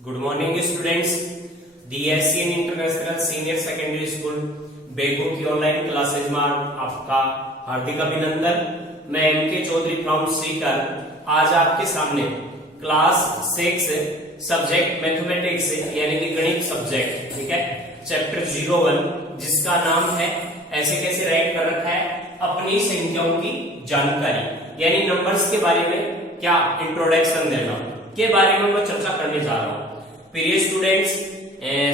Good morning students. DSCN international senior secondary school Begu की online classes में आपका हार्दिक अभिनंदन। मैं MK चौधरी फ्रॉम सीकर आज आपके सामने क्लास 6 सब्जेक्ट मैथमेटिक्स यानी कि गणित सब्जेक्ट, ठीक है, चैप्टर 01 जिसका नाम है ऐसे कैसे राइट कर रखा है अपनी संख्याओं की जानकारी, यानी नंबर्स के बारे में क्या इंट्रोडक्शन देना के बारे में मैं चर्चा करने जा रहा हूँ। प्रिय स्टूडेंट्स,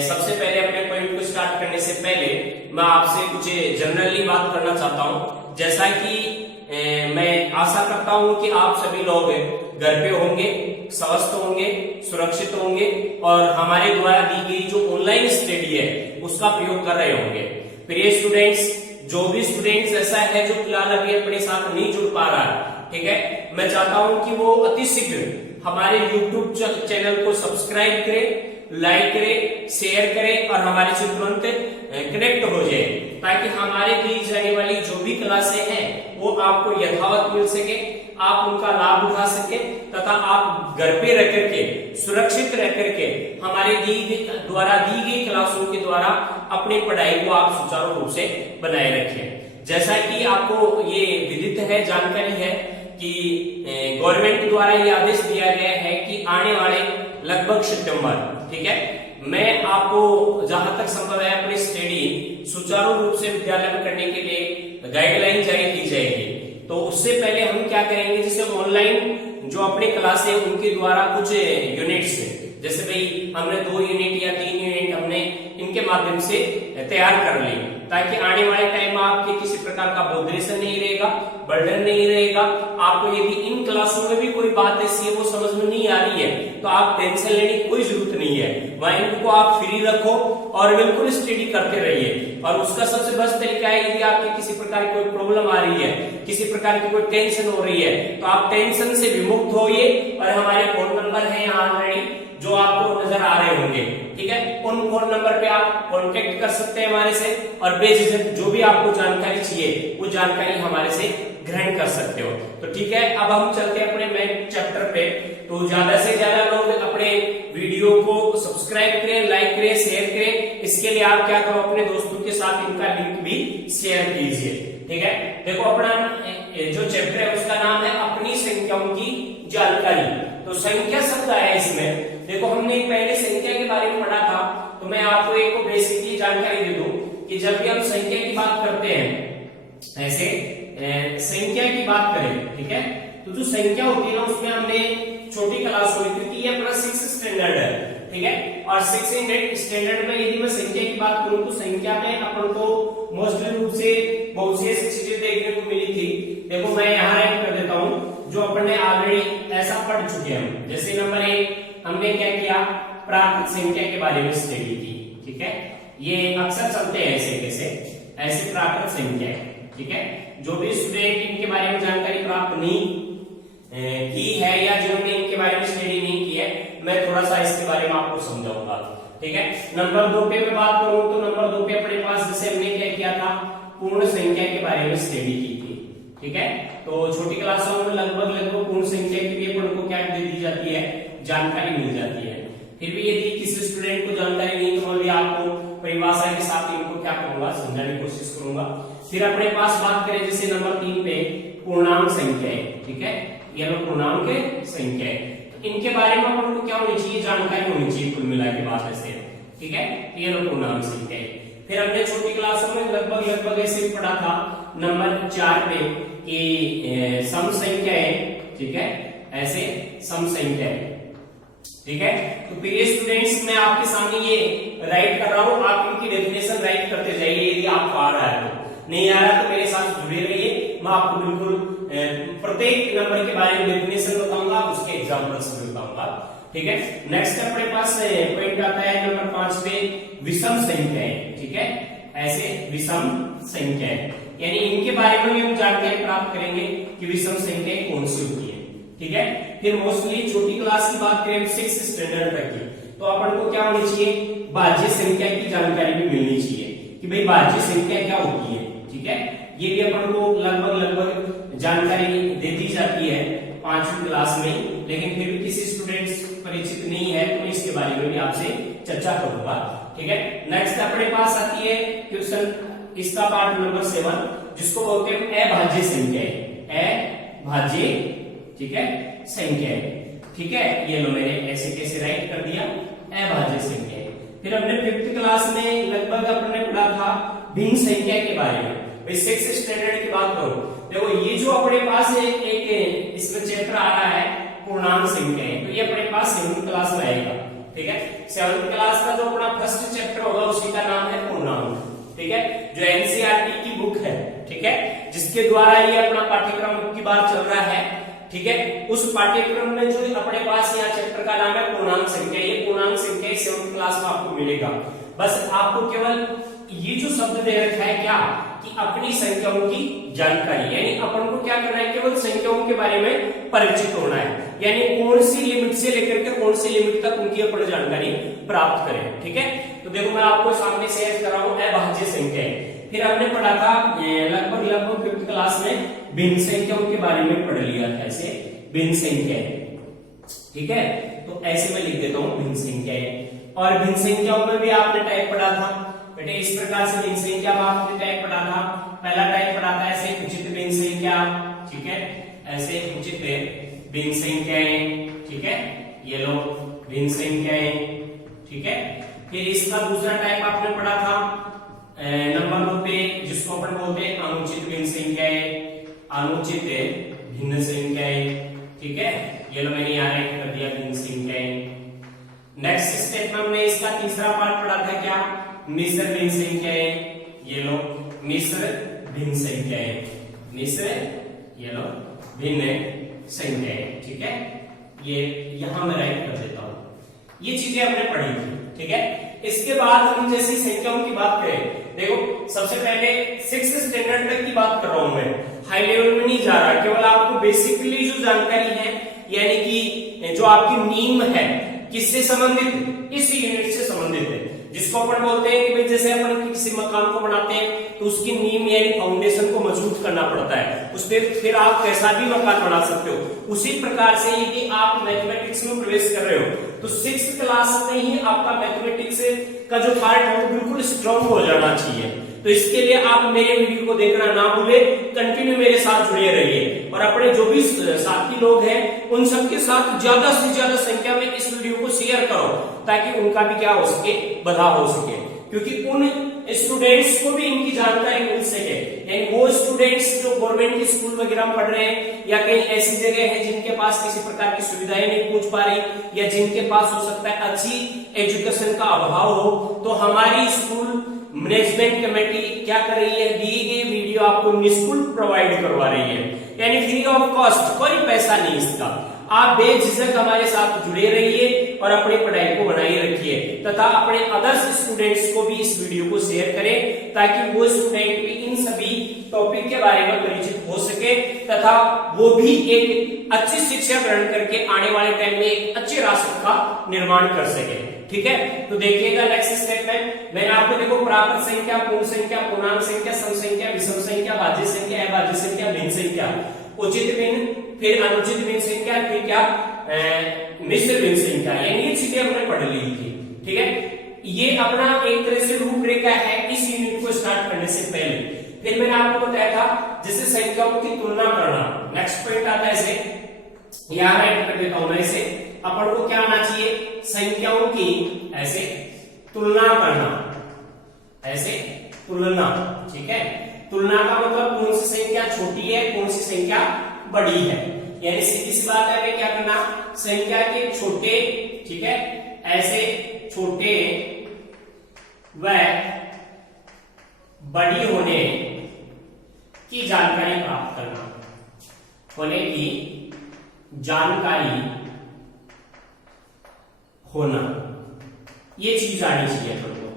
सबसे पहले अपने पॉइंट को स्टार्ट करने से पहले मैं आपसे कुछ जनरली बात करना चाहता हूँ। जैसा कि मैं आशा करता हूँ कि आप सभी लोग घर पे होंगे, स्वस्थ होंगे, सुरक्षित होंगे और हमारे द्वारा दी गई जो ऑनलाइन स्टडी है उसका प्रयोग कर रहे होंगे। प्रिय स्टूडेंट्स, जो भी स्टूडेंट्स ऐसा है जो फिलहाल अभी अपने साथ नहीं जुड़ पा रहा है, ठीक है, मैं चाहता हूं कि वो अतिशीघ्र हमारे YouTube चैनल को सब्सक्राइब करे, लाइक करे, शेयर करे और हमारे से तुरंत कनेक्ट हो जाए, ताकि हमारे दी जाने वाली जो भी क्लासें हैं वो आपको यथावत मिल सके, आप उनका लाभ उठा सके तथा आप घर पे रह करके सुरक्षित रह करके हमारे द्वारा दी गई क्लासों के द्वारा अपनी पढ़ाई को आप सुचारू रूप से बनाए रखें। जैसा कि आपको ये विदित है, जानकारी है कि गवर्नमेंट द्वारा ये आदेश दिया गया है कि आने वाले लगभग सितंबर, ठीक है, मैं आपको जहां तक संभव है अपनी स्टडी सुचारू रूप से विद्यालय में करने के लिए गाइडलाइन जारी की जाएगी। तो उससे पहले हम क्या करेंगे, जैसे ऑनलाइन जो अपनी क्लास है उनके द्वारा कुछ यूनिट्स, जैसे भाई हमने 2 यूनिट या 3 यूनिट हमने इनके माध्यम से तैयार कर ली, ताकि आने वाले टाइम में आपके किसी प्रकार का बोधरेशन नहीं रहेगा, बर्डन नहीं रहेगा। आपको यदि इन क्लासों में भी कोई बात ऐसी है वो समझ में नहीं आ रही है तो आप टेंशन लेने की कोई जरूरत नहीं है, माइंड को आप फ्री रखो और बिल्कुल स्टडी करते रहिए। और उसका सबसे बेस्ट तरीका है, यदि आपके किसी प्रकार की कोई प्रॉब्लम आ रही है, किसी प्रकार की कोई टेंशन हो रही है, तो आप टेंशन से विमुक्त होइए और हमारे फोन नंबर है यहाँ ऑलरेडी जो आपको नजर आ रहे होंगे, ठीक है, उन फोन नंबर पे आप कांटेक्ट कर सकते हैं हमारे से और बेझिझक जो भी आपको जानकारी चाहिए वो जानकारी हमारे से ग्रहण कर सकते हो। तो ठीक है, अब हम चलते हैं अपने मेन चैप्टर पे। तो ज्यादा से ज्यादा लोग अपने वीडियो को सब्सक्राइब करें, लाइक करें, शेयर करें। इसके लिए आप क्या करो, अपने दोस्तों के साथ इनका लिंक भी शेयर कीजिए, ठीक है। देखो, अपना जो चैप्टर है उसका नाम है अपनी संख्याओं की जानकारी। तो संख्या शब्द आया इसमें, देखो हमने पहले संख्या के बारे में पढ़ा था, तो मैं आपको एक बेसिकली जानकारी दे दूं कि जब भी हम संख्या की बात करते हैं, ऐसे संख्या की बात करें, ठीक है, तो जो संख्या होती है ना उसमें हमने छोटी क्लास हुई, क्योंकि ये अपना 6th स्टैंडर्ड है, ठीक है, और 6th स्टैंडर्ड में यदि मैं संख्या की बात करूं तो संख्या में अपन को मोस्टली रूप से बहुत सी ऐसी चीजें देखने को मिली थी। देखो मैं यहाँ राइट कर देता हूँ जो अपन ने ऑलरेडी ऐसा पढ़ चुके हैं। जैसे नंबर 1 हमने क्या किया, प्राकृत संख्या के बारे में स्टडी की, ठीक है, ये अक्सर चलते हैं ऐसे कैसे ऐसे प्राकृत संख्या, ठीक है। जो भी स्टूडेंट इनके बारे में जानकारी प्राप्त नहीं की है या जिन्होंने इनके बारे में स्टडी नहीं की है, मैं थोड़ा सा इसके बारे में आपको समझाऊंगा, ठीक है। नंबर 2 पे मैं बात करूं तो नंबर 2 पे अपने पास जैसे हमने क्या किया था, पूर्ण संख्या के बारे में स्टडी की थी, ठीक है। तो छोटी क्लासों में लगभग पूर्ण संख्या की भी अपन को क्या दे दी जाती है, जानकारी मिल जाती है। फिर भी यदि किसी स्टूडेंट को जानकारी नहीं तो मैं भी आपको परिभाषा के साथ इनको क्या करूंगा, समझाने की कोशिश करूंगा। फिर अपने पास बात करें जैसे नंबर 3 पे पूर्णांक संख्याएं, ठीक है, ये लोग पूर्णांक संख्याएं, तो इनके बारे में अपन को क्या होनी चाहिए, जानकारी होनी चाहिए कुल मिला के बात ऐसे, ठीक है, ये लोग पूर्णांक संख्याएं। फिर हमने छोटी क्लासों में लगभग ऐसे पढ़ा था नंबर 4 पे कि सम संख्याएं, ठीक है, ऐसे सम संख्याएं, ठीक है। तो प्रिय स्टूडेंट्स, मैं आपके सामने ये राइट कर रहा हूं, आप इनकी डेफिनेशन राइट करते जाइए यदि आपको आ रहा है। तो नहीं आ रहा तो मेरे साथ जुड़े रहिए, मैं आपको बिल्कुल प्रत्येक नंबर के बारे में डेफिनेशन बताऊंगा, उसके एग्जांपल्स भी बताऊंगा, ठीक है। नेक्स्ट अपने पास पॉइंट आता है नंबर 5 पे विषम संख्याएं, ठीक है, ऐसे विषम संख्याएं, यानी इनके बारे में भी हम जानकारी प्राप्त करेंगे कि विषम संख्याएं कौन सी होती है, ठीक है। फिर मोस्टली छोटी क्लास की बात करें 6th स्टैंडर्ड तक की, तो अपन को क्या होनी चाहिए, भाज्य संख्या की जानकारी भी मिलनी चाहिए कि भाई भाज्य संख्या क्या होती है, ठीक है। ये भी अपन को लगभग जानकारी दे दी जाती है 5वीं क्लास में, लेकिन फिर भी किसी स्टूडेंट्स परिचित नहीं है तो मैं इसके बारे में भी आपसे चर्चा करूंगा। ठीक है, नेक्स्ट अपने पास आती है क्वेश्चन, इसका पार्ट नंबर 7, जिसको बोलते हैं अभाज्य संख्याएं। अभाज्य, ठीक है, संख्याएं। ठीक है, ये लो मैंने ऐसे कैसे राइट कर दिया, अभाज्य संख्याएं। फिर हमने 5th क्लास में लगभग अपने पढ़ा था भिन्न संख्या के बारे में। 6th स्टैंडर्ड की बात करो, देखो ये जो अपने पास एक इसमें चैप्टर आ रहा है पूर्णांक संख्याएं, तो ये अपने पास 7th क्लास में आएगा। ठीक है, 7th क्लास का जो अपना फर्स्ट चैप्टर होगा उसी का नाम है पूर्णांक। ठीक है, जो एनसीईआरटी की बुक है, ठीक है, जिसके द्वारा ये अपना पाठ्यक्रम की बात चल रहा है। ठीक है, उस पाठ्यक्रम में जो अपने पास यहाँ चैप्टर का नाम है पूर्णांक संख्या, ये पूर्णांक संख्या 7th क्लास में आपको मिलेगा। बस आपको केवल ये जो शब्द दे रखा है क्या, कि अपनी संख्याओं की जानकारी, यानी अपन को क्या करना है, केवल संख्याओं के बारे में परिचित होना है, यानी कौन सी लिमिट से लेकर के कौन सी लिमिट तक उनकी अपन जानकारी प्राप्त करें। ठीक है, तो देखो मैं आपको सामने शेयर कर रहा हूं अभाज्य संख्याएं। फिर हमने पढ़ा था लगभग 5th क्लास में भिन्न संख्याओं के बारे में पढ़ लिया था, ऐसे भिन्न संख्याएं। ठीक है, तो ऐसे मैं लिख देता हूं भिन्न संख्याएं। और भिन्न संख्याओं में भी आपने टाइप पढ़ा था बेटे, इस प्रकार से भिन्न संख्या में आपने टाइप पढ़ा था। पहला टाइप पढ़ा था ऐसे उचित भिन्न संख्या। ठीक है, ऐसे उचित भिन्न संख्याएं। ठीक है, ये लो भिन्न संख्याएं। ठीक है, फिर इसका दूसरा टाइप आपने पढ़ा था नंबर 2 पे, जिसको अपन बोलते हैं अनुचित भिन्न संख्याएं। अनुचित भिन्न संख्याएं। ठीक है, ये लो मैंने यहाँ राइट कर दिया भिन्न संख्याएं। नेक्स्ट स्टेप में हमने इसका तीसरा पार्ट पढ़ा था क्या, मिश्र भिन्न संख्याएं। ये लो मिश्र भिन्न संख्याएं। मिश्र, ये लो भिन्न संख्याएं। ठीक है, ये यहां मैं राइट कर देता हूं। ये चीजें हमने पढ़ी थी। ठीक है, इसके बाद हम जैसे संख्याओं की बात करें, देखो सबसे पहले 6th स्टैंडर्ड तक की बात कर रहा हूं मैं, हाई लेवल में नहीं जा रहा, केवल आपको बेसिकली जो जानकारी है, यानी कि जो आपकी नींव है किससे संबंधित, इस यूनिट से संबंधित है, जिसको अपन बोलते हैं कि भाई जैसे अपन किसी मकान को बनाते हैं तो उसकी नींव यानी फाउंडेशन को मजबूत करना पड़ता है, उस पर फिर आप कैसा भी मकान बना सकते हो। उसी प्रकार से यदि आप मैथमेटिक्स में प्रवेश कर रहे हो तो 6th क्लास में ही आपका मैथमेटिक्स का जो पार्ट है वो बिल्कुल स्ट्रांग हो जाना चाहिए। तो इसके लिए आप मेरे वीडियो को देखना ना भूले, कंटिन्यू मेरे साथ जुड़े रहिए और अपने जो भी साथी लोग हैं उन सबके साथ ज्यादा से ज्यादा संख्या में इस वीडियो को शेयर करो, ताकि उनका भी क्या हो सके, बधा हो सके, क्योंकि उन स्टूडेंट्स को भी इनकी जानकारी मिल सके। यानी वो स्टूडेंट्स जो गवर्नमेंट स्कूल वगैरह में पढ़ रहे हैं या कहीं ऐसी जगह है जिनके पास किसी प्रकार की सुविधाएं नहीं पहुंच पा रही या जिनके पास हो सकता है अच्छी एजुकेशन का अभाव हो, तो हमारी स्कूल मैनेजमेंट कमेटी क्या कर रही है, दी गई वीडियो आपको निःशुल्क प्रोवाइड करवा रही है, यानी फ्री ऑफ कॉस्ट, कोई पैसा नहीं इसका। आप बेझिझक हमारे साथ जुड़े रहिए और अपनी पढ़ाई को बनाए रखिए तथा अपने अदर्स स्टूडेंट्स को भी इस वीडियो को शेयर करें, ताकि वो स्टूडेंट भी इन सभी टॉपिक के बारे में परिचित हो सके तथा वो भी एक अच्छी शिक्षा ग्रहण करके आने वाले टाइम में एक अच्छे राष्ट्र का निर्माण कर सके। ठीक है, तो देखिएगा नेक्स्ट स्टेप में मैंने आपको देखो प्राकृत संख्या, पूर्ण संख्या, पूर्णांक संख्या, सम संख्या, विषम संख्या, भाज्य संख्या, अभाज्य संख्या, भिन्न संख्या, उचित भिन्न, फिर अनुचित भिन्न संख्या, फिर क्या मिश्र भिन्न संख्या, यानी ये चीजें हमने पढ़ ली थी। ठीक है, ये अपना एक तरह से रूपरेखा है इस यूनिट को स्टार्ट करने से पहले। फिर मैंने आपको बताया था जैसे संख्याओं की तुलना करना, नेक्स्ट पॉइंट आता है ऐसे, यहां राइट कर देता हूं मैं इसे, अपन को क्या आना चाहिए, संख्याओं की ऐसे तुलना करना, ऐसे तुलना। ठीक है, तुलना का मतलब कौन सी संख्या छोटी है, कौन सी संख्या बड़ी है, यानी सीधी सी बात है हमें क्या करना, संख्या के छोटे, ठीक है, ऐसे छोटे व बड़ी होने की जानकारी प्राप्त करना, होने की जानकारी होना, ये चीज आनी चाहिए तुमको।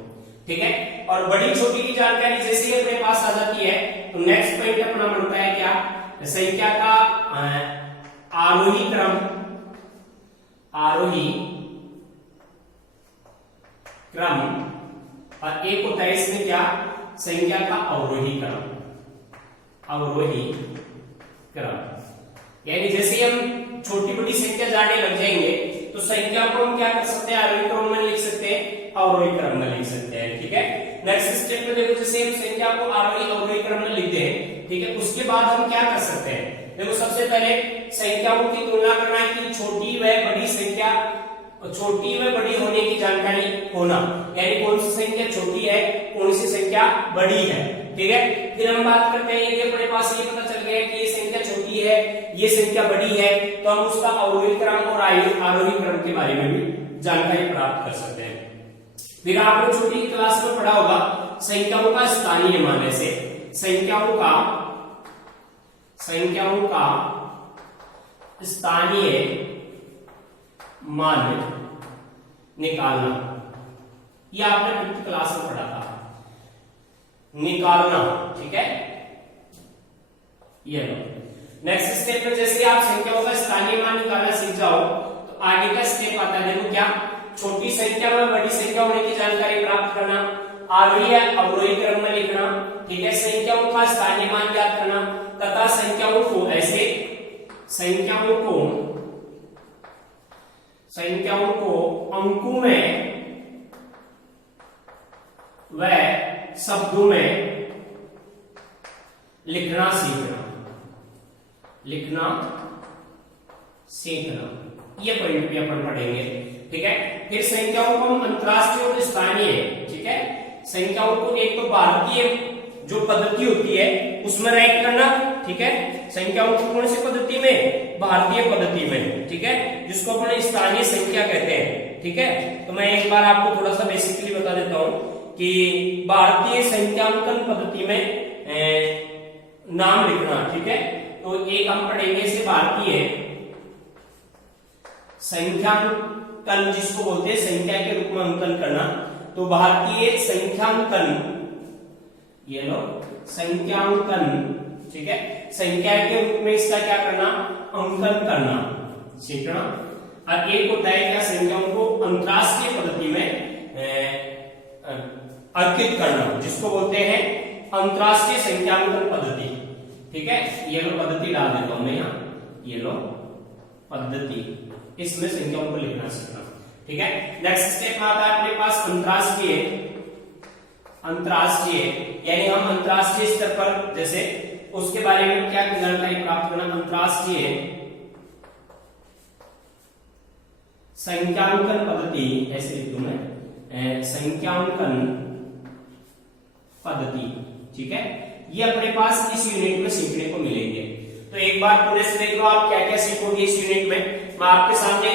ठीक है, और बड़ी छोटी की जानकारी जैसे ही अपने पास आ जाती है तो नेक्स्ट पॉइंट अपना बनता है क्या, संख्या का आरोही क्रम, आरोही क्रम, और एक होता है इसमें क्या, संख्या का अवरोही क्रम, अवरोही क्रम, यानी जैसे हम छोटी बड़ी संख्या जानने लग जाएंगे तो संख्या को हम क्या कर सकते हैं, आरोही क्रम में लिख सकते हैं, अवरोही क्रम में लिख सकते हैं। ठीक है, नेक्स्ट स्टेप में देखो, जैसे हम संख्या को आरोही अवरोही क्रम में लिखते हैं, ठीक है, उसके बाद हम क्या कर सकते हैं, देखो सबसे पहले संख्याओं की तुलना करना है कि छोटी व बड़ी संख्या, छोटी व बड़ी होने की जानकारी होना, यानी कौन सी संख्या छोटी है, कौन सी संख्या बड़ी है। ठीक है, फिर हम बात करते हैं कि अपने पास ये पता चल गया कि ये संख्या छोटी है, ये संख्या बड़ी है, तो हम उसका अवरोही क्रम और आरोही क्रम के बारे में भी जानकारी प्राप्त कर सकते हैं। फिर आपने छोटी क्लास में पढ़ा होगा संख्याओं का स्थानीय मान, ऐसे संख्याओं का स्थानीय मान निकालना, ये आपने 5th क्लास में पढ़ा था, निकालना। ठीक है, ये लो नेक्स्ट स्टेप में जैसे आप संख्याओं का स्थानीय मान निकालना सीख जाओ तो आगे का स्टेप आता है, देखो क्या, छोटी संख्या में बड़ी संख्या होने की जानकारी प्राप्त करना, आरोही या अवरोही क्रम में लिखना। ठीक है, संख्याओं का स्थानीय मान ज्ञात करना तथा संख्याओं को ऐसे संख्याओं को अंकों में व शब्दों में लिखना सीखना, ये पॉइंट भी अपन पढ़ेंगे। ठीक है, फिर संख्याओं को हम अंतरराष्ट्रीय और स्थानीय, ठीक है, संख्याओं को एक तो भारतीय जो पद्धति होती है उसमें रैंक करना। ठीक है, संख्याओं को कौन सी पद्धति में, भारतीय पद्धति में। ठीक है, जिसको अपन स्थानीय संख्या कहते हैं। ठीक है, तो मैं एक बार आपको थोड़ा सा बेसिकली बता देता हूं कि भारतीय संख्यांकन पद्धति में नाम लिखना। ठीक है, तो एक हम पढ़ेंगे इसे भारतीय संख्यांकन, जिसको बोलते हैं संख्या के रूप में अंकन करना। तो भारतीय संख्यांकन, ये लो संख्यांकन, ठीक है, संख्या के रूप में इसका क्या करना, अंकन करना सीखना। और एक होता है क्या, संख्याओं को अंतरराष्ट्रीय पद्धति में अंकित करना, जिसको बोलते हैं अंतरराष्ट्रीय संख्यांकन पद्धति। ठीक है, ये लो पद्धति डाल देता हूं मैं यहाँ, ये लो पद्धति, इसमें संख्याओं को लिखना सीखना। ठीक है, नेक्स्ट स्टेप में आता है अपने पास अंतरराष्ट्रीय, यानी हम अंतरराष्ट्रीय स्तर पर जैसे उसके बारे में क्या जानकारी प्राप्त करना, अंतरराष्ट्रीय संख्यांकन पद्धति, ऐसे लिख दूं मैं, संख्यांकन पद्धति। ठीक है, ये अपने पास इस यूनिट में सीखने को मिलेंगे। तो एक बार पुनः से देख लो आप क्या क्या सीखोगे इस यूनिट में। मैं आपके सामने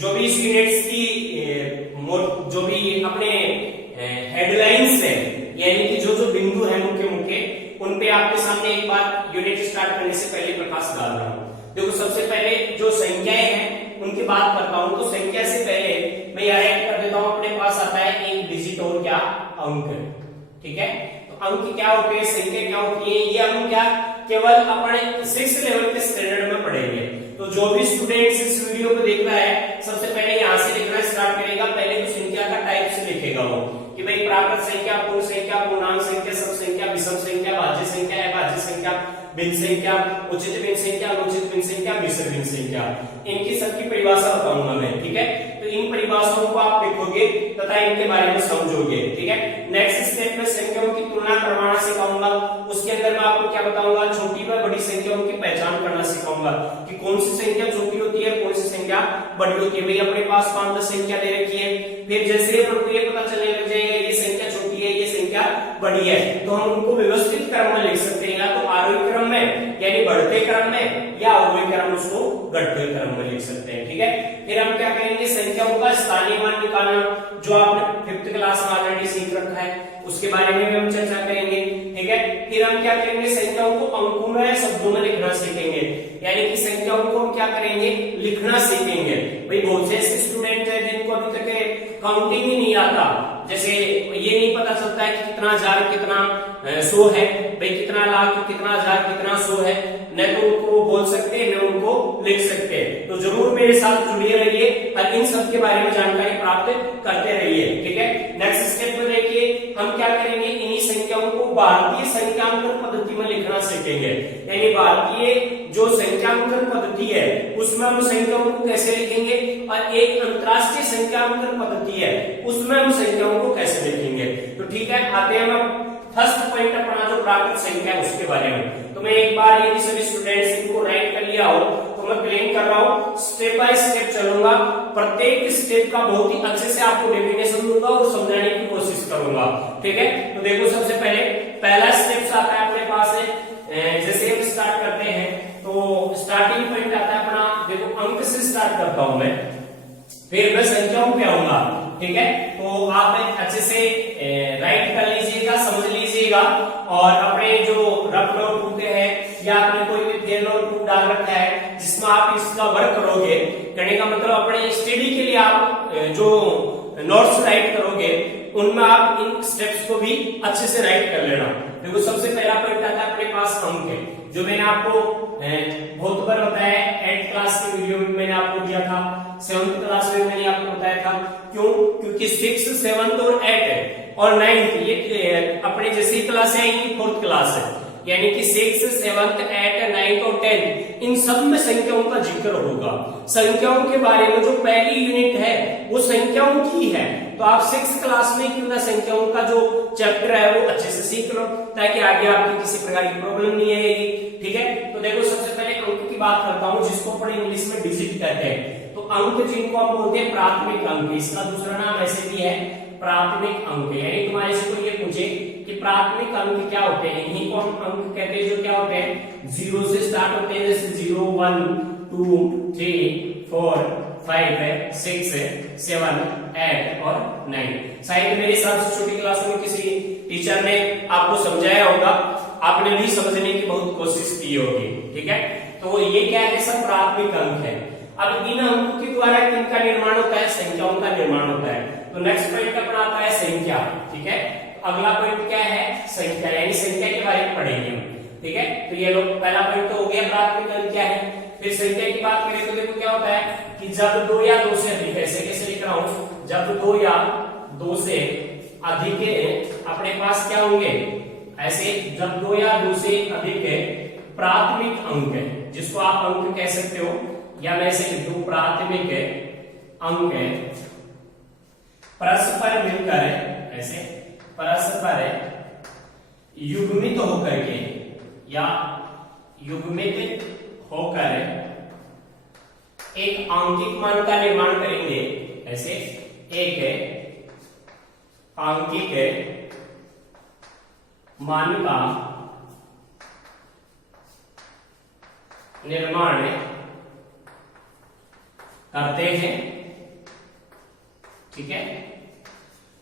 जो भी इस यूनिट्स की जो भी अपने हेडलाइंस है, यानी कि जो जो बिंदु है मुख्य मुख्य, उन पे आपके सामने एक बार यूनिट स्टार्ट करने से पहले प्रकाश डाल रहा हूं। देखो सबसे पहले जो संख्याएं हैं उनकी बात करता हूं, तो संख्या से पहले मैं यह ऐड कर देता हूं, अपने पास आता है एक डिजिट और क्या, अंक। ठीक है, तो अंक क्या होते हैं, संख्या क्या होती है, ये हम क्या केवल अपने 6th लेवल के स्टैंडर्ड में पढ़ेंगे। तो जो भी स्टूडेंट्स इस वीडियो को देख रहा है, सबसे पहले यहाँ से लिखना स्टार्ट करेगा। पहले तो संख्या का टाइप से लिखेगा वो, कि भाई प्राकृत संख्या, पूर्ण संख्या, पूर्णांक संख्या, सब संख्या, विषम संख्या, भाज्य संख्या, अभाज्य संख्या, भिन्न संख्या, उचित भिन्न संख्या, अनुचित भिन्न संख्या, मिश्र भिन्न संख्या, इनकी सबकी परिभाषा बताऊंगा मैं। ठीक है, तो इन परिभाषाओं को आप लिखोगे तथा इनके बारे में समझोगे। ठीक है, नेक्स्ट स्टेप में संख्याओं की तुलना करवाना सिखाऊंगा। उसके अंदर मैं आपको क्या बताऊंगा, छोटी व बड़ी संख्याओं की पहचान करना सिखाऊंगा कि कौन सी संख्या छोटी होती है, कौन सी संख्या बड़ी होती है। भाई अपने पास 5-10 संख्या दे रखी है, फिर जैसे अपन को ये पता चलने लग जाएगा ये संख्या छोटी है, ये संख्या बड़ी है, तो हम उनको व्यवस्थित क्रम में लिख सकते हैं, या तो आरोही क्रम में यानी बढ़ते क्रम में, या अवरोही क्रम उसको घटते क्रम में लिख सकते हैं। ठीक है, फिर हम क्या करेंगे, संख्याओं का स्थानीय मान निकालना, जो आपने 5th क्लास में ऑलरेडी सीख रखा है, उसके बारे में भी हम चर्चा करेंगे। ठीक है, फिर हम क्या करेंगे, संख्याओं को अंकों में शब्दों में लिखना सीखेंगे, यानी कि संख्याओं को हम क्या करेंगे, लिखना सीखेंगे। भाई बहुत से ऐसे स्टूडेंट हैं जिनको अभी तक काउंटिंग ही नहीं आता, जैसे ये नहीं पता चलता है कि कितना हजार कितना 100 है, भाई कितना लाख कितना हजार कितना 100 है, न तो उनको बोल सकते हैं न उनको लिख सकते हैं। तो जरूर मेरे साथ जुड़े रहिए और इन सब के बारे में जानकारी प्राप्त करते रहिए। ठीक है, नेक्स्ट स्टेप में देखिए हम क्या करेंगे, इन्हीं संख्याओं को भारतीय संख्यांकन पद्धति आकृति में लिखना सीखेंगे। यानी भारतीय जो संख्यांकन पद्धति है उसमें हम संख्याओं को कैसे लिखेंगे, और एक अंतरराष्ट्रीय संख्यांकन पद्धति है उसमें हम संख्याओं को कैसे लिखेंगे। तो ठीक है, आते हैं हम फर्स्ट पॉइंट अपना जो प्राकृत संख्या है उसके बारे में। तो मैं एक बार यदि सभी स्टूडेंट्स इनको राइट कर लिया हो तो मैं प्लेन कर रहा हूँ, स्टेप बाय स्टेप चलूंगा, प्रत्येक स्टेप का बहुत ही अच्छे से आपको डेफिनेशन दूंगा और समझाने की कोशिश करूंगा। ठीक है, तो देखो सबसे पहले पहला स्टेप आता है अपने पास है, जैसे हम स्टार्ट करते हैं तो स्टार्टिंग पॉइंट आता है अपना, देखो अंक से स्टार्ट करता हूं मैं, फिर मैं संख्याओं पे आऊंगा। ठीक है, तो आप अच्छे से राइट कर लीजिएगा, समझ लीजिएगा, और अपने जो रफ नोट होते हैं या आपने कोई भी फेयर नोट डाल रखा है जिसमें आप इसका वर्क करोगे, कहने का मतलब अपने स्टडी के लिए आप जो नोट्स राइट करोगे उनमें आप इन स्टेप्स को भी अच्छे से राइट कर लेना। देखो सबसे पहला पॉइंट आता है अपने पास अंक है, जो मैंने आपको बहुत बार बताया है, 8th क्लास के वीडियो में मैंने आपको दिया था, 7th क्लास में मैंने आपको बताया था। क्यों? क्योंकि 6, 7 और 8 और 9 ये अपने जैसी क्लास है, इनकी 4th क्लास है, यानी कि 6, 7, 8, 9 और 10 इन सब में संख्याओं का जिक्र होगा। संख्याओं के बारे में जो पहली यूनिट है वो संख्याओं की है, तो आप 6th क्लास में क्यों ना संख्याओं का जो चैप्टर है वो अच्छे से सीख लो, ताकि आगे आपकी किसी प्रकार की प्रॉब्लम नहीं आएगी। ठीक है, तो देखो सबसे पहले अंक की बात करता हूं, जिसको अपन इंग्लिश में डिजिट कहते हैं। तो अंक जिनको हम बोलते हैं प्राथमिक अंक, इसका दूसरा नाम ऐसे भी है प्राथमिक अंक। यानी तुम्हारे से कोई ये पूछे कि प्राथमिक अंक क्या होते हैं, इन्हीं को हम अंक कहते हैं, जो क्या होते हैं 0 से स्टार्ट होते हैं, जैसे 0, 1, 2, 3, 4, 5, 6, 7, 8 और 9। शायद मेरे हिसाब से छोटी क्लासों में किसी टीचर ने आपको समझाया होगा, आपने भी समझने की बहुत कोशिश की होगी। ठीक है, तो ये क्या है, सब प्राथमिक अंक है। अब इन अंकों के द्वारा किनका निर्माण होता है, संख्याओं का निर्माण होता है। तो नेक्स्ट पॉइंट अपना आता है संख्या। ठीक है, अगला पॉइंट क्या है, संख्या, यानी संख्या के बारे में पढ़ेंगे हम। ठीक है, तो ये लोग पहला पॉइंट तो हो गया प्राथमिक अंक क्या है। फिर संख्या की बात करें तो देखो क्या होता है कि जब 2 या 2 से अधिक, ऐसे कैसे लिख रहा हूं, जब 2 या 2 से अधिक अपने पास क्या होंगे, ऐसे जब 2 या 2 से अधिक प्राथमिक अंक है, जिसको आप अंक कह सकते हो, या मैं ऐसे लिख दूं प्राथमिक अंक है, परस्पर मिलकर, ऐसे परस्पर युग्मित होकर के या युग्मित होकर एक आंकिक मान का निर्माण करेंगे। ऐसे एक आंकिक मान का निर्माण करते हैं। ठीक है,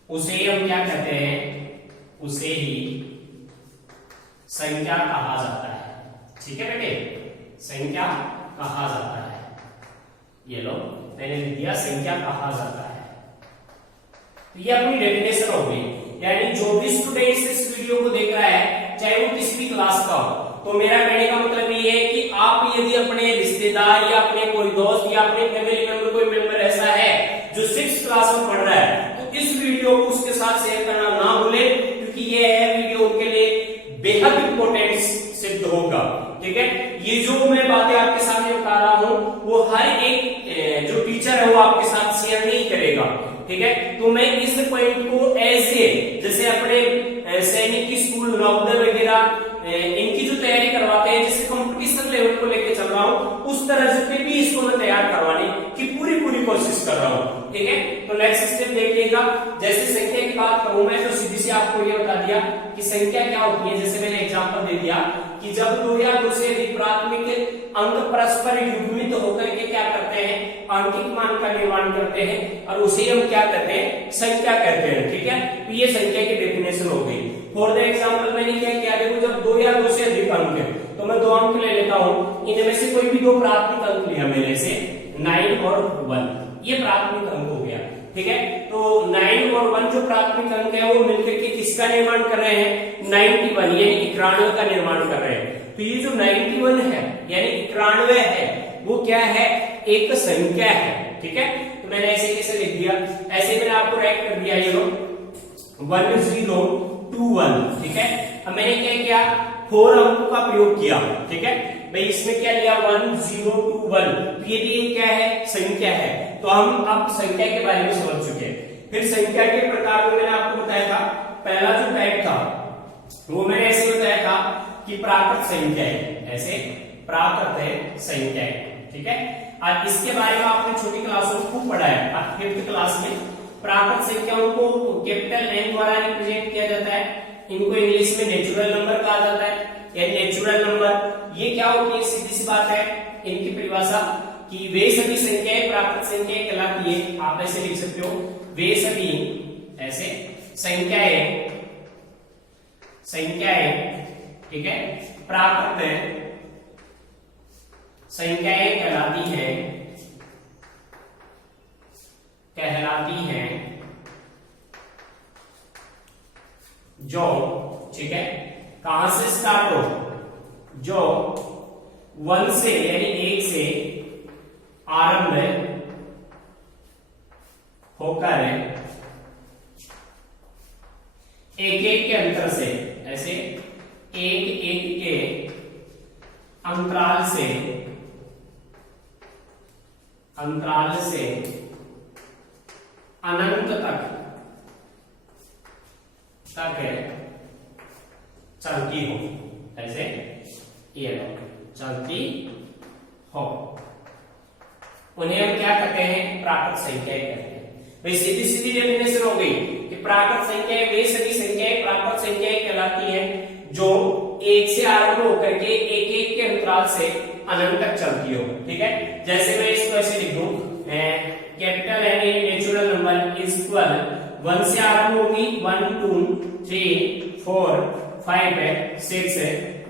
उसे ही हम क्या कहते हैं, उसे ही संख्या कहा जाता है। ठीक है बेटे, संख्या कहा जाता है। ये लो मैंने लिख दिया, संख्या कहा जाता है। तो ये अपनी डेफिनेशन हो गई। यानी जो भी स्टूडेंट इस वीडियो को देख रहा है, चाहे वो किसी भी क्लास का हो, तो मेरा कहने का मतलब ये है कि आप यदि अपने रिश्तेदार या अपने कोई दोस्त या अपने फैमिली मेंबर कोई मेंबर ऐसा है जो 6th क्लास में पढ़ रहा है, तो इस वीडियो को उसके साथ शेयर करना ना भूले, क्योंकि ये है वीडियो उनके लिए बेहद इंपॉर्टेंट सिद्ध होगा। ठीक है, ये जो मैं बातें आपके सामने बता रहा हूं वो हर एक जो टीचर है वो आपके साथ शेयर नहीं करेगा। ठीक है, तो मैं इस पॉइंट को ऐसे जैसे अपने सैनिक स्कूल, नवोदय वगैरह इनकी जो तैयारी करवाते हैं, जैसे कंपटीशन लेवल को लेके चल रहा हूं, उस तरह से भी इसको मैं तैयार करवाने की पूरी कोशिश कर रहा हूं। ठीक है, तो नेक्स्ट स्टेप देखिएगा। जैसे संख्या की बात करूं मैं, तो सीधी सी आपको ये बता दिया कि संख्या क्या होती है। जैसे मैंने एग्जांपल दे दिया कि जब 2 या 2 से अधिक प्राथमिक अंक परस्पर युग्मित होकर के क्या करते हैं, आंकिक मान का निर्माण करते हैं, और उसे हम क्या कहते हैं, संख्या कहते हैं। ठीक है, तो ये संख्या की डेफिनेशन हो गई। फॉर द एग्जांपल मैंने क्या किया, देखो जब 2 या 2 से अधिक अंक है, तो मैं 2 अंक ले लेता हूं, इनमें से कोई भी 2 प्राथमिक अंक लिया मैंने, से 9 और 1, ये प्राथमिक अंक हो गया। ठीक है, तो 9 और 1 जो प्राथमिक अंक है वो मिलकर के किसका निर्माण कर रहे हैं, 91 यानी 91 का निर्माण कर रहे हैं। तो ये जो 91 है यानी 91 है, वो क्या है, एक संख्या है। ठीक है, तो मैंने ऐसे कैसे लिख दिया, ऐसे मैंने आपको राइट कर दिया, ये लो 1021। ठीक है, अब मैंने क्या किया, 4 अंकों का प्रयोग किया, ठीक है भाई। इसमें क्या लिया 1 0 2 1, फिर ये क्या है संख्या है, तो हम अब संख्या के बारे में समझ चुके हैं। फिर संख्या के प्रकार में मैंने आपको बताया था, पहला जो टाइप था वो मैंने ऐसे बताया था कि प्राकृत संख्याएं, ऐसे प्राकृत संख्याएं, ठीक है। और इसके बारे में आपने छोटी क्लासों में खूब पढ़ा है। अब 5th क्लास में प्राकृत संख्याओं को कैपिटल N द्वारा रिप्रेजेंट किया जाता है। इनको इंग्लिश में नेचुरल नंबर कहा जाता है या नेचुरल नंबर। ये क्या होती है, सीधी सी बात है इनकी परिभाषा कि वे सभी संख्याएं प्राकृत संख्याएं कहलाती है। आप ऐसे लिख सकते हो, वे सभी ऐसे संख्याएं, ठीक है, प्राकृत संख्याएं कहलाती हैं जो, ठीक है, कहां से स्टार्ट हो, जो 1 से यानी 1 से आरंभ होकर एक एक के अंतर से, ऐसे एक एक के अंतराल से अनंत तक चलती हो, ऐसे ये चलती हो, उन्हें हम क्या कहते हैं, प्राकृत संख्याएं कहते हैं। भाई सीधी सीधी डेफिनेशन हो गई कि प्राकृत संख्याएं वे सभी संख्याएं प्राकृत संख्याएं कहलाती हैं जो 1 से आरंभ होकर के एक एक के अंतराल से अनंत तक चलती हो, ठीक है। जैसे मैं इसको ऐसे लिख दूं, capital N natural number is equal 1 से आरंभ होगी 1 2 3 4 5 6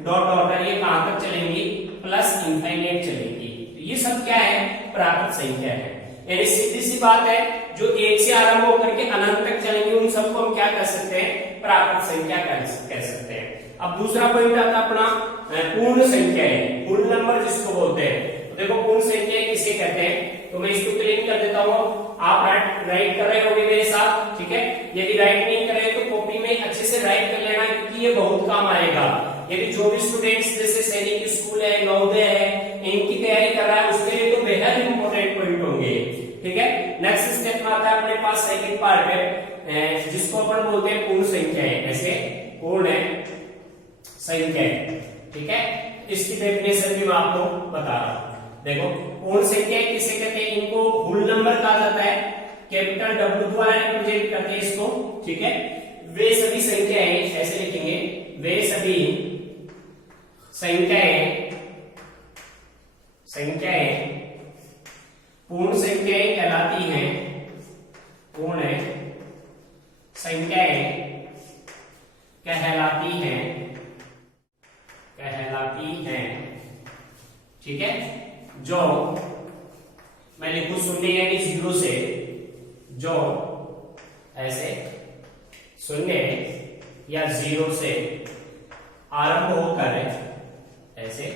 डॉट डॉट, ये कहां तक चलेंगी, प्लस इंफाइनाइट चलेंगी। तो ये सब क्या है, प्राकृत संख्या है। यानी सीधी सी बात है, जो 1 से आरंभ होकर के अनंत तक चलेंगे उन सबको हम क्या कह सकते हैं, प्राकृत संख्या कह सकते हैं। अब दूसरा पॉइंट आता है अपना पूर्ण संख्याएं, पूर्ण नंबर जिसको बोलते हैं। तो देखो पूर्ण संख्याएं किसे कहते हैं, तो मैं इसको क्लियर कर देता हूं। आप राइट कर रहे होंगे मेरे साथ, ठीक है। यदि राइट नहीं कर रहे तो कॉपी में अच्छे से राइट कर लेना, क्योंकि ये बहुत काम आएगा। यदि जो भी स्टूडेंट्स जैसे सैनिक स्कूल है, नवोदय है, इनकी तैयारी कर रहा है, उसके लिए तो बेहद इंपॉर्टेंट पॉइंट होंगे, ठीक है। नेक्स्ट स्टेप में आता है अपने पास सेकंड पार्ट है, जिसको अपन बोलते हैं पूर्ण संख्याएं, ऐसे पूर्ण संख्याएं, ठीक है। इसकी डेफिनेशन भी मैं आपको बता रहा हूं। देखो पूर्ण संख्याएं किसे कहते हैं, इनको होल नंबर कहा जाता है, कैपिटल W द्वारा रिप्रेजेंट करते हैं इसको, ठीक है। वे सभी संख्याएं, ऐसे लिखेंगे, वे सभी संख्याएं पूर्ण संख्याएं कहलाती हैं, पूर्ण संख्याएं कहलाती हैं, ठीक है। जो मैं लिखूं शून्य यानी 0 से, जो ऐसे शून्य या 0 से आरंभ होकर, ऐसे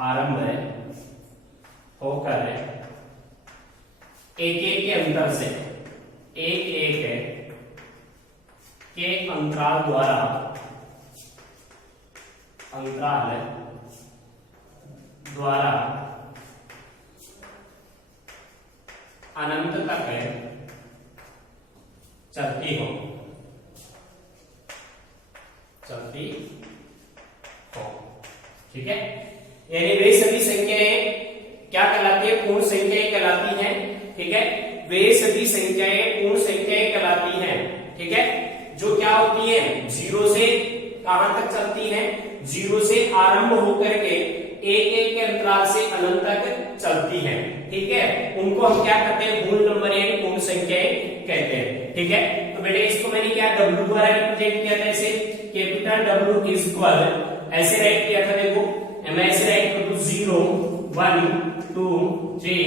आरंभ होकर एक एक के अंतर से, एक एक के अंतराल द्वारा अनंत तक चलती हो, ठीक है। यानी वे सभी संख्याएं क्या कहलाती है, पूर्ण संख्याएं कहलाती हैं, ठीक है। वे सभी संख्याएं पूर्ण संख्याएं कहलाती हैं, ठीक है, जो क्या होती है 0 से कहां तक चलती हैं, 0 से आरंभ होकर के एक एक के अंतराल से अनंत तक चलती हैं, ठीक है। उनको हम क्या कहते हैं, होल नंबर यानी पूर्ण संख्याएं कहते हैं, ठीक है। तो बेटे इसको मैंने क्या W द्वारा रिप्रेजेंट किया था, ऐसे कैपिटल W इज इक्वल, ऐसे राइट किया था, देखो मैं ऐसे राइट कर दूं 0 1 2 3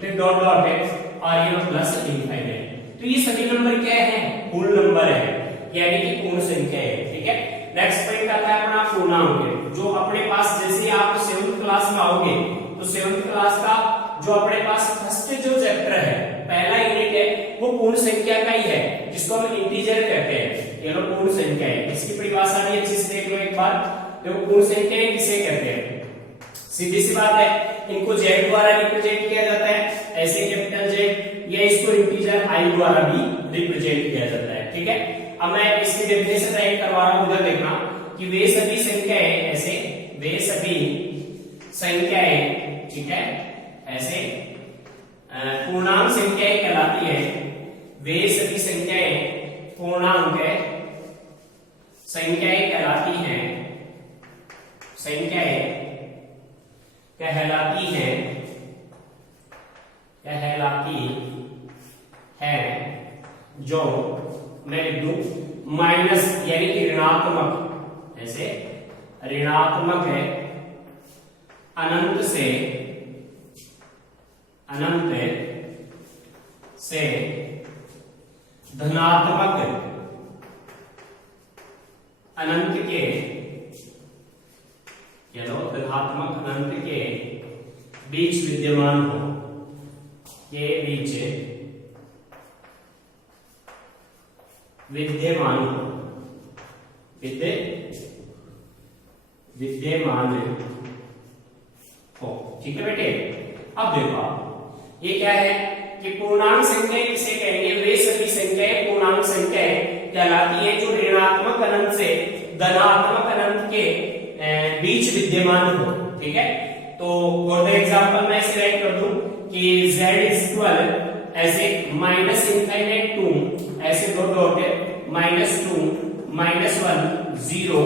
फिर डॉट डॉट है और ये प्लस इंफाइनाइट। तो ये सभी नंबर क्या है, होल नंबर है, यानी कि पूर्ण संख्या है, ठीक है। नेक्स्ट पॉइंट आता है अपना पूर्णांक, जो अपने पास जैसे आप 7th क्लास में आओगे तो 7th क्लास का जो अपने पास फर्स्ट जो चैप्टर है, पहला यूनिट है, वो पूर्ण संख्या का ही है, जिसको हम इंटीजर कहते हैं, ये लो पूर्ण संख्या है। इसकी परिभाषा भी अच्छे से देख लो एक बार, तो पूर्ण संख्याएं किसे कहते हैं? सीधी सी बात है, इनको जेड द्वारा रिप्रेजेंट किया जाता है, ऐसे कैपिटल जेड, या इसको इंटीजर आई द्वारा भी रिप्रेजेंट किया जाता है। ठीक है, अब मैं इसकी डेफिनेशन राइट करवा रहा हूं, उधर देखना कि वे सभी संख्याएं, ऐसे वे सभी संख्याएं, ठीक है, ऐसे पूर्णांक संख्याएं कहलाती है। वे सभी संख्याएं पूर्णांक संख्याएं कहलाती हैं, संख्याएं कहलाती हैं, कहलाती है, जो मैं लिख दूं माइनस यानी कि ऋणात्मक, ऐसे ऋणात्मक है अनंत से, अनंत से धनात्मक अनंत के, धनात्मक अनंत के बीच विद्यमान हो, के बीच विद्यमान हो, विद्यमान हो। ठीक है बेटे, अब देखो आप ये क्या है कि पूर्णांक संख्याएं किसे कहेंगे? वे सभी संख्याएं पूर्णांक संख्याएं कहलाती है जो ऋणात्मक अनंत से धनात्मक अनंत के बीच विद्यमान हो। ठीक है, तो फॉर द एग्जांपल मैं इसे राइट कर दूं कि z इज इक्वल ऐसे माइनस इंफाइनाइट टू, ऐसे दो dot -2 -1 0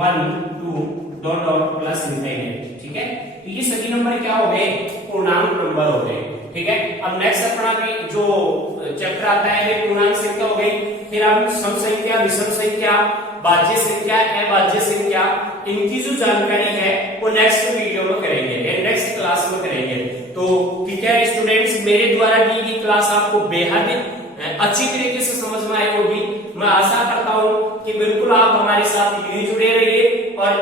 1 2 dot dot plus infinite. ठीक है, तो ये सभी नंबर क्या हो गए? पूर्णांक नंबर हो गए। ठीक है, अब नेक्स्ट अपना भी जो चैप्टर आता है वो पूर्णांक संख्या हो गई। फिर हम सम संख्या, विषम संख्या, भाज्य संख्या, अभाज्य संख्या, इनकी जो जानकारी है वो नेक्स्ट वीडियो में करेंगे, नेक्स्ट क्लास में करेंगे। तो ठीक है स्टूडेंट्स, मेरे द्वारा दी गई क्लास आपको बेहद अच्छी तरीके से समझ में आई होगी। मैं आशा करता हूँ कि बिल्कुल आप हमारे साथ जुड़े रहिए और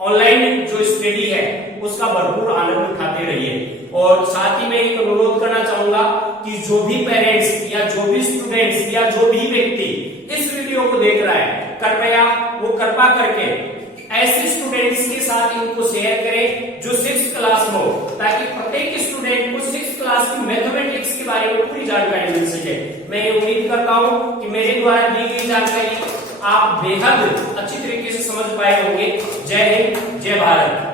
ऑनलाइन जो स्टडी है उसका भरपूर आनंद उठाते रहिए। और साथ ही मैं एक अनुरोध करना चाहूंगा कि जो भी पेरेंट्स या जो भी स्टूडेंट्स या जो भी व्यक्ति इस वीडियो को देख रहा है, कृपया वो कृपा करके ऐसे स्टूडेंट्स के साथ इनको शेयर करें जो 6th क्लास में हो, ताकि प्रत्येक स्टूडेंट को 6th क्लास की मैथमेटिक्स के बारे में पूरी जानकारी मिल सके। मैं ये उम्मीद करता हूं कि मेरे द्वारा दी गई जानकारी आप बेहद अच्छी तरीके से समझ पाए होंगे। जय हिंद, जय भारत।